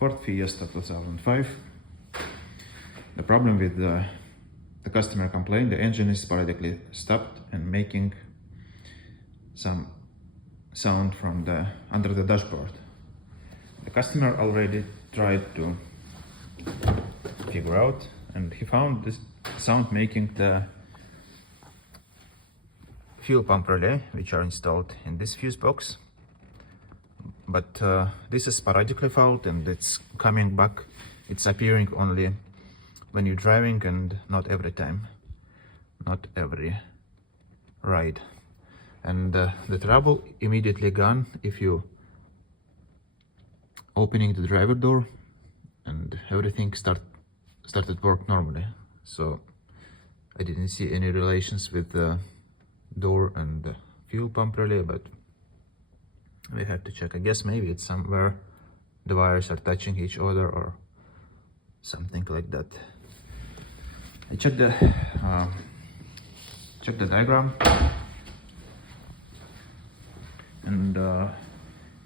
Ford Fiesta 2005. The problem with the customer complained the engine is sporadically stopped and making some sound from the under the dashboard. The customer already tried to figure out, and he found this sound making the fuel pump relay, which are installed in this fuse box. But this is sporadically fouled and it's coming back. It's appearing only when you're driving and not every time, not every ride. And the trouble immediately gone if you opening the driver door and everything started work normally. So I didn't see any relations with the door and the fuel pump relay, but we have to check. I guess maybe it's somewhere the wires are touching each other or something like that. I checked the diagram, and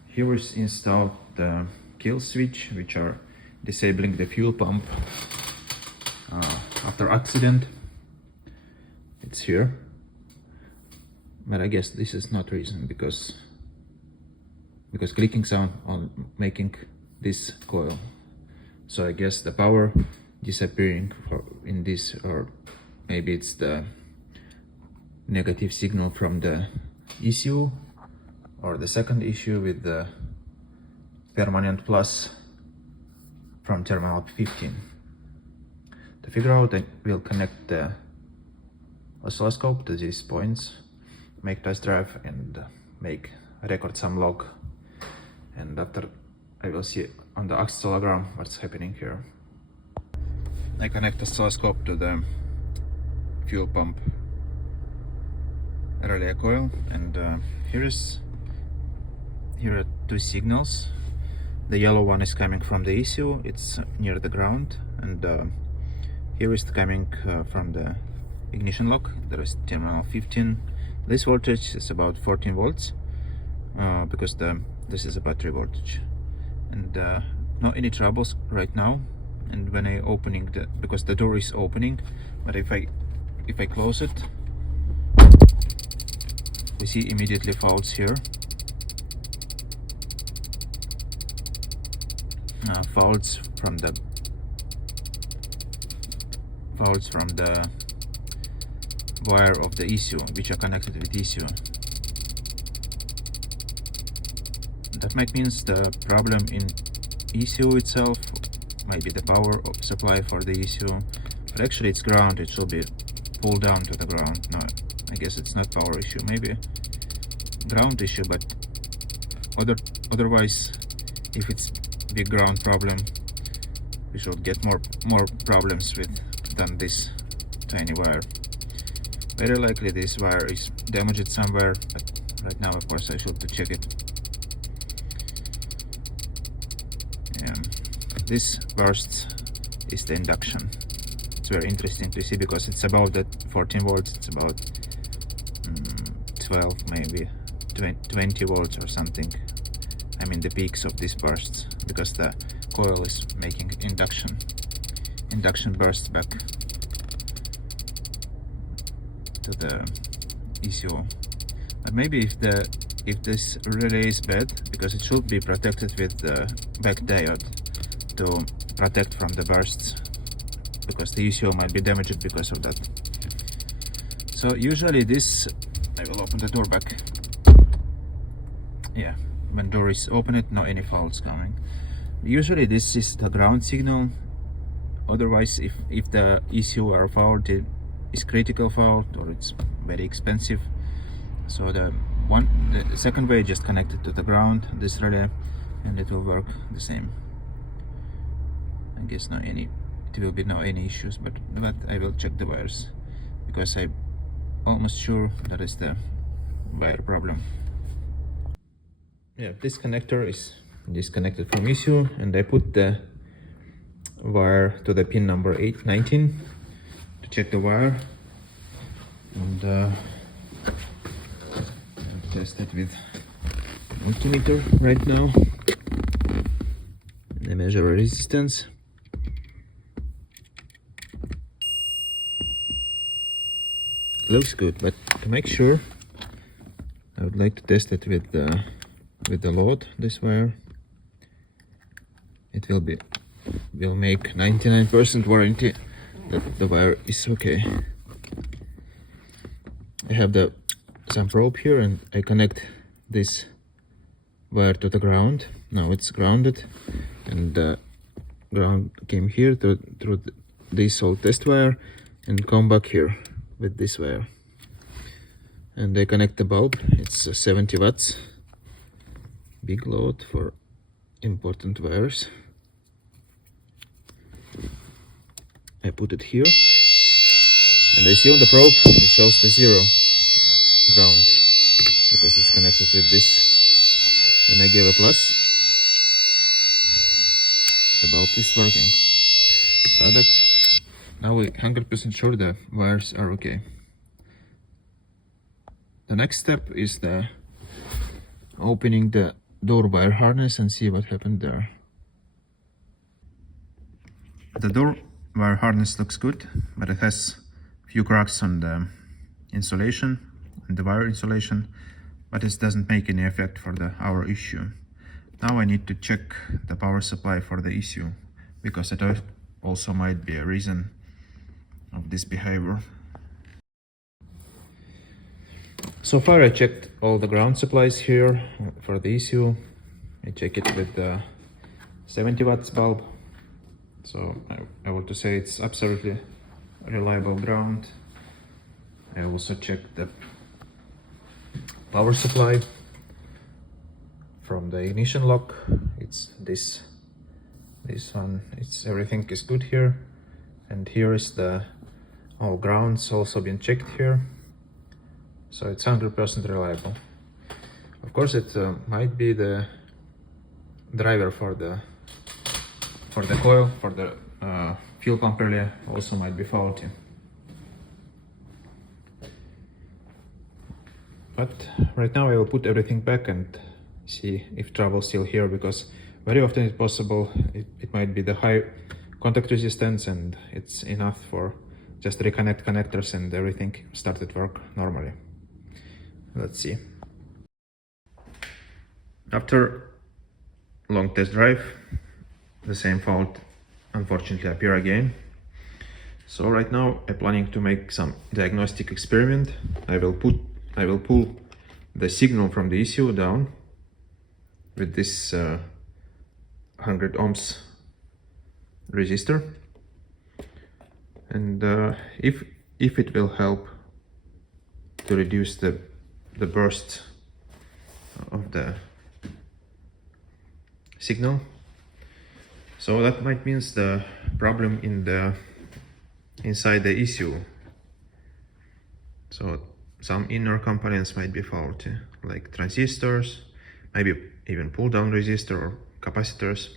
here is installed the kill switch, which are disabling the fuel pump after accident. It's here, but I guess this is not reason because clicking sound on making this coil. So I guess the power disappearing in this, or maybe it's the negative signal from the ECU, or the second issue with the permanent plus from terminal 15. To figure out, I will connect the oscilloscope to these points, make test drive and record some log, and after I will see on the oscillogram what's happening here. I connect the oscilloscope to the fuel pump relay coil, and here are two signals. The yellow one is coming from the ECU, it's near the ground, and here is coming from the ignition lock. There is terminal 15. This voltage is about 14 volts because this is a battery voltage, and not any troubles right now. And when I opening because the door is opening, but if I close it, we see immediately faults here. Faults from the wire of the ECU, which are connected with ECU. That might means the problem in ECU itself, maybe the power supply for the ECU, but actually it's ground. It should be pulled down to the ground. No, I guess it's not power issue, maybe ground issue, but otherwise, if it's big ground problem, we should get more problems than this tiny wire. Very likely this wire is damaged somewhere, but right now of course I should check it. Yeah. This burst is the induction. It's very interesting to see because it's about that 14 volts, it's about 12, maybe 20 volts or something. I mean the peaks of these bursts, because the coil is making induction burst back to the ECU. But maybe if this relay is bad, because it should be protected with the back diode to protect from the bursts, because the ECU might be damaged because of that. So usually this, I will open the door back. Yeah, when door is opened, no any faults coming. Usually this is the ground signal. Otherwise, if the ECU are fault, it is critical fault or it's very expensive. So the second way, just connect it to the ground, this relay, and it will work the same. I guess it will be no any issues, but I will check the wires because I'm almost sure that is the wire problem. Yeah, this connector is disconnected from ECU, and I put the wire to the pin number 19 to check the wire, and test it with multimeter right now. I measure resistance. Looks good, but to make sure, I would like to test it with the load, this wire. It will make 99% warranty that the wire is okay. I have some probe here, and I connect this wire to the ground. Now it's grounded, and the ground came here through this old test wire and come back here with this wire. And I connect the bulb. It's 70 watts. Big load for important wires. I put it here, and I see on the probe it shows the 0 ground because it's connected with this. And I give a plus. The bulb is working. So that now we're 100% sure the wires are okay. The next step is the opening the door wire harness and see what happened there. The door wire harness looks good, but it has few cracks on the insulation and the wire insulation, but it doesn't make any effect for our issue. Now I need to check the power supply for the issue, because it also might be a reason of this behavior. So far I checked all the ground supplies here for the issue. I check it with the 70 watts bulb. So I want to say it's absolutely reliable ground. I also checked the power supply from the ignition lock. It's this one. Everything is good here, and here is all grounds also been checked here. So it's 100% reliable. Of course, it might be the driver for the coil, for the fuel pump relay also might be faulty. But right now I will put everything back and see if trouble is still here, because very often it's possible it might be the high contact resistance, and it's enough for just reconnect connectors and everything started work normally. Let's see. After long test drive, the same fault unfortunately appear again. So right now I'm planning to make some diagnostic experiment. I will pull the signal from the ECU down with this 100 ohms resistor, and if it will help to reduce the burst of the signal. So that might means the problem inside the ECU. So some inner components might be faulty, like transistors, maybe even pull down resistor or capacitors.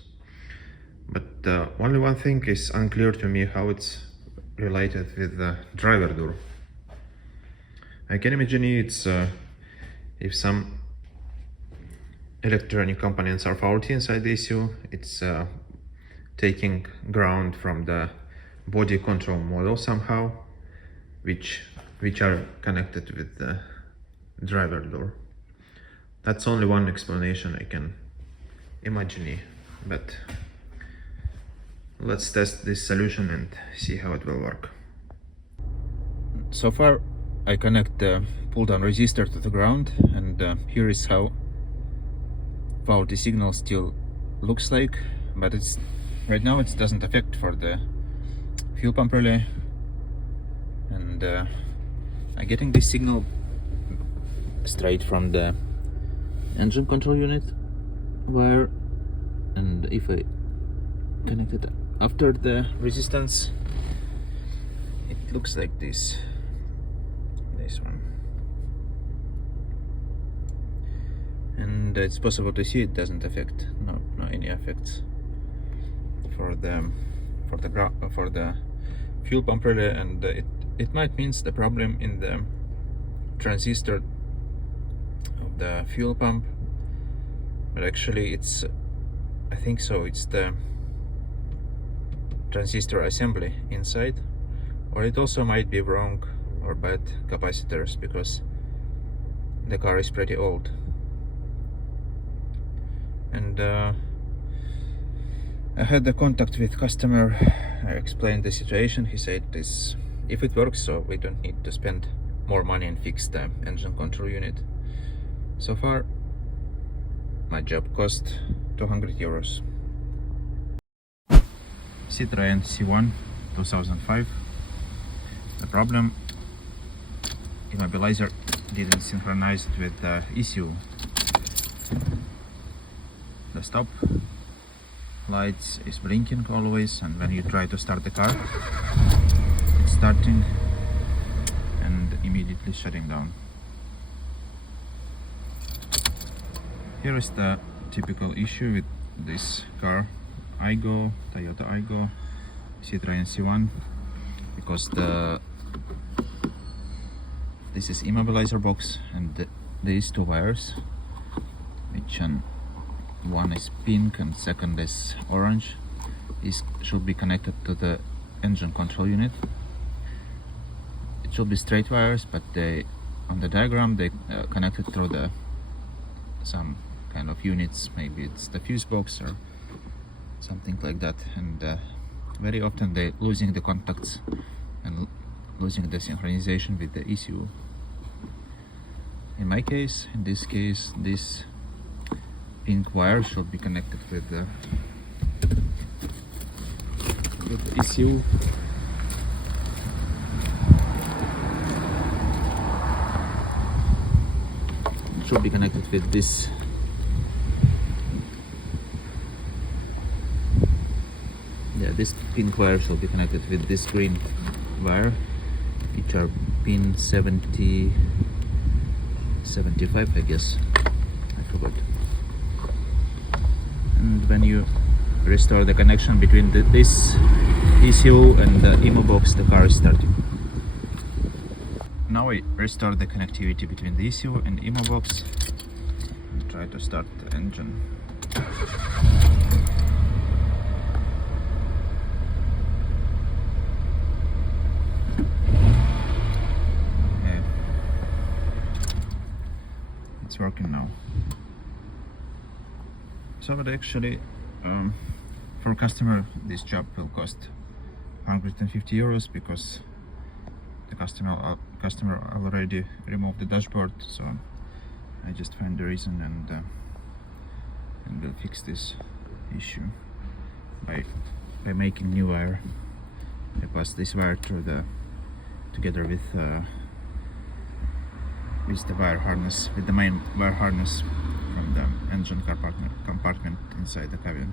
But only one thing is unclear to me, how it's related with the driver door. I can imagine it's if some electronic components are faulty inside the ECU, it's taking ground from the body control module somehow, which are connected with the driver door. That's only one explanation I can imagine, but let's test this solution and see how it will work. So far I connect the pull down resistor to the ground, and here is how faulty signal still looks like, but it's right now it doesn't affect for the fuel pump relay, and I'm getting this signal straight from the engine control unit wire, and if I connect it after the resistance, it looks like this one, and it's possible to see it doesn't affect, no any effects for the fuel pump relay, and it might means the problem in the transistor of the fuel pump, but actually it's I think so, it's the transistor assembly inside, or it also might be wrong or bad capacitors because the car is pretty old. And I had the contact with customer. I explained the situation. He said this, if it works, so we don't need to spend more money and fix the engine control unit. So far my job cost 200 euros. Citroen C1 2005. The problem, immobilizer didn't synchronize it with the ECU. The stop lights is blinking always, and when you try to start the car, it's starting and immediately shutting down. Here is the typical issue with this car, Aygo, Toyota Aygo, Citroen C1, because this is immobilizer box, and these two wires, which one is pink and second is orange, should be connected to the engine control unit. It should be straight wires, but on the diagram they connected through some kind of units. Maybe it's the fuse box or something like that, and very often they're losing the contacts and losing the synchronization with the ECU. In this case, this pink wire should be connected with the ECU. It should be connected with this this pink wire should be connected with this green wire, which are pin 70, 75, I guess. I forgot. And when you restore the connection between this ECU and the Immo box, the car is starting. Now I restore the connectivity between the ECU and Immo box and try to start the engine. It's working now. So but actually for customer this job will cost 150 euros because the customer already removed the dashboard, so I just find the reason and will fix this issue by making new wire. I pass this wire through together with the wire harness, with the main wire harness from the engine compartment inside the cabin.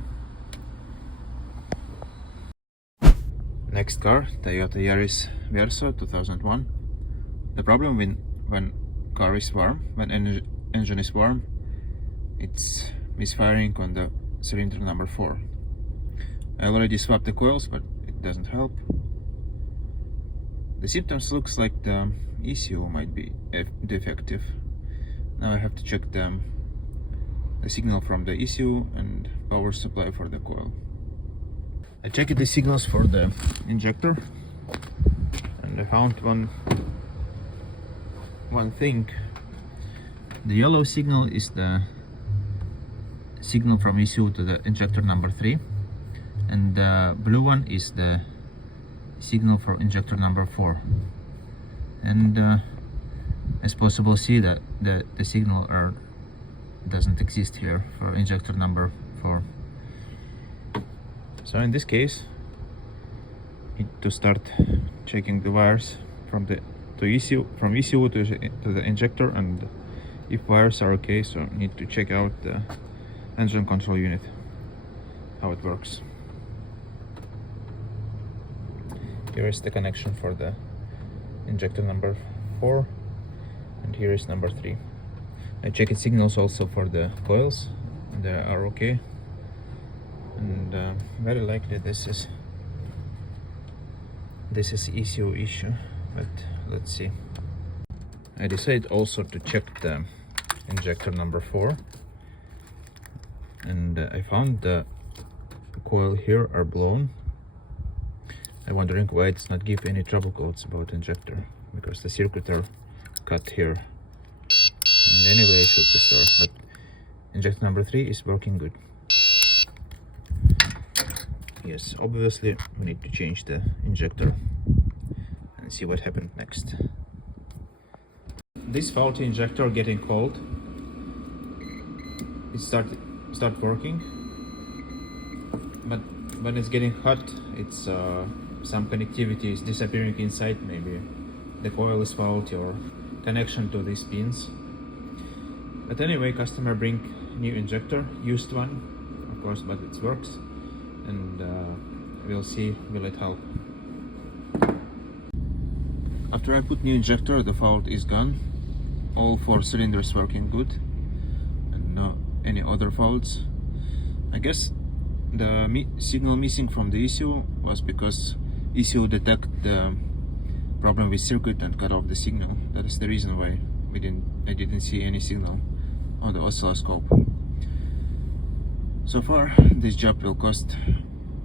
Next car, Toyota Yaris Verso 2001. The problem when car is warm, when engine is warm, it's misfiring on the cylinder number 4. I already swapped the coils, but it doesn't help. The symptoms looks like the ECU might be defective. Now I have to check the signal from the ECU and power supply for the coil. I checked the signals for the injector and I found one thing. The yellow signal is the signal from ECU to the injector number 3, and the blue one is the signal for injector number 4. And as possible, see that the signal doesn't exist here for injector number 4. So in this case, need to start checking the wires from ECU to the injector, and if wires are okay, so need to check out the engine control unit, how it works. Here is the connection for the injector number 4, and here is number 3. I checked signals also for the coils, and they are okay, and very likely this is ECU issue, but let's see. I decided also to check the injector number 4. and I found the coil here are blown. I'm wondering why it's not give any trouble codes about injector, because the circuit are cut here. And anyway, I should restore, but injector number 3 is working good. Yes, obviously we need to change the injector and see what happened next. This faulty injector getting cold. It start working, but when it's getting hot, it's some connectivity is disappearing inside. Maybe the coil is faulty or connection to these pins. But anyway, customer bring new injector, used one, of course, but it works, and we'll see will it help. After I put new injector, the fault is gone. All 4 cylinders working good, and no any other faults. I guess the signal missing from the ECU was because ECU detect the problem with circuit and cut off the signal. That is the reason why I didn't see any signal on the oscilloscope. So far, this job will cost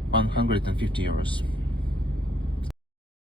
150 euros.